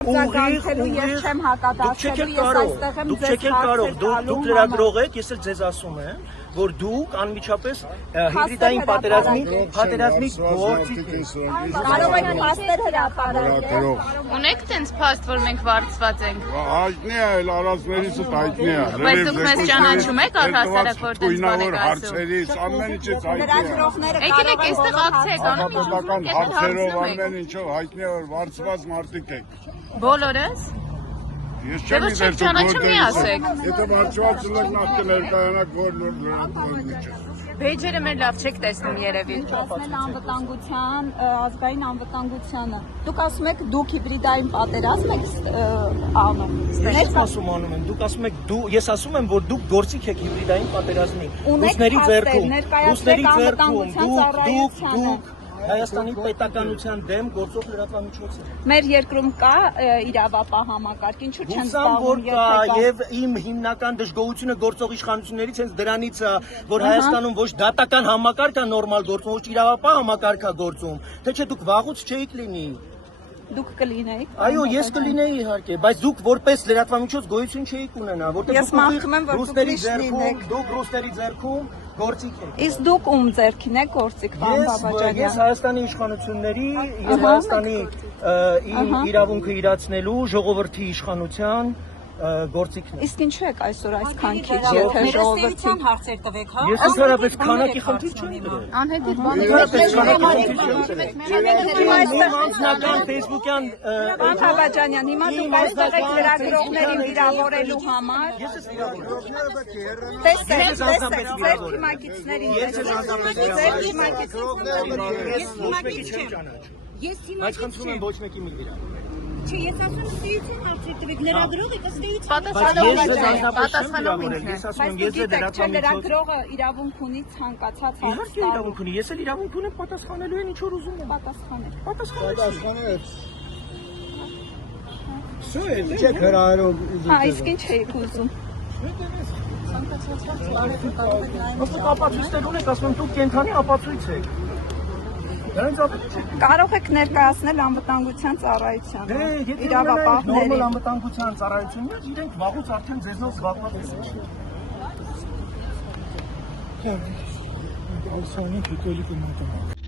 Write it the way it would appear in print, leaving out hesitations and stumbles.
Ես չեմ հակադարձելու, ես այստեղ եմ ձեզ հարցեր տալու Դուք լրագրող եք, ես էլ ձեզ ասում եմ, որ դուք անմիջապես հիբրիդային պատերազմի գործիք եք։ Կարող եք փաստեր հրապարակել։ Ունեք տենց փաստ, որ մենք վարձված ենք։ Հայտնի է, այլ առածներից հայտնի է։ Բայց դուք մեզ ճանաչում եք առհասարակ, որ տենց բան եք ասում։ Հարցերից ամեն ինչից հայտնի է։ Լրագրողները Եկեք այստեղ ակցիա կանեմ, Պատական հարցերով ամեն ինչով հայտնի է, որ վարձված մարդիկ եք։ Բոլորս։ Ես Դե ոչ չեք ճանաչում, մի ասեք։ Եթե վարձված ըլլեք նախ կներկայանաք, որ Բեյջերը մեր լավ չեք տեսնում երևի։ Հասնել անվտանգության, ազգային անվտանգությանը։ Դուք ասում եք դուք հիբրիդային պատերազմ եք անում։ Ես ասում անում եմ, դուք ասում եք ես ասում եմ, որ դուք գործիք եք հիբրիդային պատերազմի։ Ունեք փաստեր, ներկայացրեք անվտանգության ծառայությանը։ Հայաստանի պետականության դեմ գործող լրատվամիջոց է։ Մեր երկրում կա իրավապահ համակարգ, ինչու չեն Հուսամ, որ զբաղվում կա եւ իմ հիմնական դժգոհությունը գործող իշխանություններից հենց դրանից է, որ Հայաստանում ոչ դատական համակարգ է նորմալ գործում, ոչ իրավապահ համակարգ է գործում, թե չէ դուք վաղուց չէիք լինի։ Դուք կլինեիք։ Այո, ես կլինեի իհարկե, բայց դուք որպես լրատվամիջոց գոյություն չէիք ունենա, որտեղ դուք ռուսների ձեռքում գործիք եք։ Իսկ դուք ում ձեռքին եք գործիք, պարոն Բաբաջանյան։ Ես Հայաստանի իշխանությունների եւ Հայաստանի իրավունքը իրացնելու ժողովրդի իշխանության գործիքն է։ Իսկ ինչու եք այսօր այսքան քիչ, եթե ժողովրդին հարցեր տվեք, հա։ Ես ընդհանրապես քանակի խնդիր չեմ դրել։ Անհետիտ Անձնական Facebook-յան Պարոն Բաբաջանյան, հիմա դուք այստեղ եք լրագրողներին վիրավորելու համար։ Ես ես վիրավորել։ Տեսեք, ձեր թիմակիցներին։ Բայց խնդրում եմ ոչ մեկի մի վիրավորել։ Չէ, ես ասում եմ ստեյություն հարցեր տվեք, լրագրող եք, ստեյություն Պատասխանով ինքն է։ Ես ասում եմ, Բայց ես դուք չէ լրագրողը իրավունք ունի ցանկացած հարց իհարկե իրավունք ունի, ես էլ իրավունք ունեմ պատասխանելու են ինչ որ ուզում եմ։ պատասխանել։ Սա է, չէ հրահրում։ Հա, իսկ ինչ եք ուզում։ Ոսկ ապացույցներ ունեք, ասում եմ դուք կենթանի ապացույց եք։ Դրանից ապացույց չեք։ Կարող եք ներկայացնել անվտանգության ծառայությանը։ Իրավապահների։ Նորմալ անվտանգության ծառայություններ իրենք վաղուց արդեն ձեզնով զբաղված են։ Ալսանի հետելի կմոտանա։